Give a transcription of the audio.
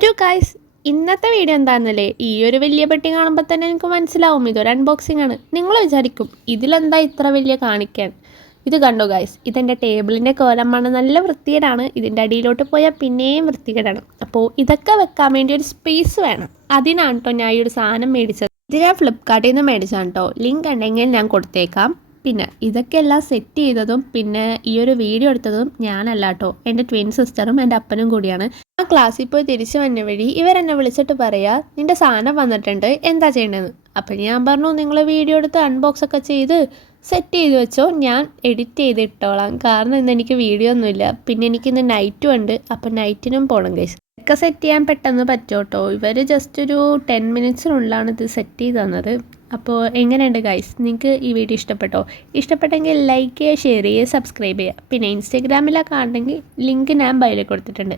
വരൂ ഗൈസ്, ഇന്നത്തെ വീഡിയോ എന്താണെന്നല്ലേ? ഈ ഒരു വലിയ പെട്ടി കാണുമ്പോൾ തന്നെ എനിക്ക് മനസ്സിലാവും ഇതൊരു അൺബോക്സിംഗ് ആണ്. നിങ്ങൾ വിചാരിക്കും ഇതിലെന്താ ഇത്ര വലിയ കാണിക്കാൻ. ഇത് കണ്ടോ ഗൈസ്, ഇതെൻ്റെ ടേബിളിൻ്റെ കോലമാണ്. നല്ല വൃത്തികേടാണ്. ഇതിൻ്റെ അടിയിലോട്ട് പോയാൽ പിന്നെയും വൃത്തികേടാണ്. അപ്പോൾ ഇതൊക്കെ വെക്കാൻ വേണ്ടി ഒരു സ്പേസ് വേണം. അതിനാണ് കേട്ടോ ഞാൻ ഈ ഒരു സാധനം മേടിച്ചത്. ഇത് ഞാൻ ഫ്ലിപ്കാർട്ടിൽ നിന്ന് മേടിച്ചാണ് കേട്ടോ. ലിങ്ക് ഉണ്ടെങ്കിൽ ഞാൻ കൊടുത്തേക്കാം. പിന്നെ ഇതൊക്കെ എല്ലാം സെറ്റ് ചെയ്തതും പിന്നെ ഈ ഒരു വീഡിയോ എടുത്തതും ഞാനല്ല കേട്ടോ, എൻ്റെ ട്വിൻ സിസ്റ്ററും എൻ്റെ അപ്പനും കൂടിയാണ്. ആ ക്ലാസ്സിൽ പോയി തിരിച്ചു വന്ന വഴി ഇവരെന്നെ വിളിച്ചിട്ട് പറയാ, നിൻ്റെ സാധനം വന്നിട്ടുണ്ട്, എന്താ ചെയ്യേണ്ടതെന്ന്. അപ്പം ഞാൻ പറഞ്ഞു, നിങ്ങൾ വീഡിയോ എടുത്ത് അൺബോക്സ് ഒക്കെ ചെയ്ത് സെറ്റ് ചെയ്ത് വെച്ചോ, ഞാൻ എഡിറ്റ് ചെയ്തിട്ടോളാം. കാരണം ഇന്ന് എനിക്ക് വീഡിയോ ഒന്നുമില്ല. പിന്നെ എനിക്കിന്ന് നൈറ്റും ഉണ്ട്. അപ്പം നൈറ്റിനും പോകണം ഗൈസ്. ഒക്കെ സെറ്റ് ചെയ്യാൻ പെട്ടെന്ന് പറ്റും കേട്ടോ. ഇവർ ജസ്റ്റ് ഒരു 10 മിനിറ്റ്സിനുള്ളിലാണ് ഇത് സെറ്റ് ചെയ്ത് തന്നത്. അപ്പോൾ എങ്ങനെയുണ്ട് ഗൈസ്, നിങ്ങൾക്ക് ഈ വീഡിയോ ഇഷ്ടപ്പെട്ടോ? ഇഷ്ടപ്പെട്ടെങ്കിൽ ലൈക്ക് ചെയ്യുക, ഷെയർ ചെയ്യുക, സബ്സ്ക്രൈബ് ചെയ്യുക. പിന്നെ ഇൻസ്റ്റാഗ്രാമിലൊക്കെ ആണെങ്കിൽ ലിങ്ക് ഞാൻ ബയോയിൽ കൊടുത്തിട്ടുണ്ട്.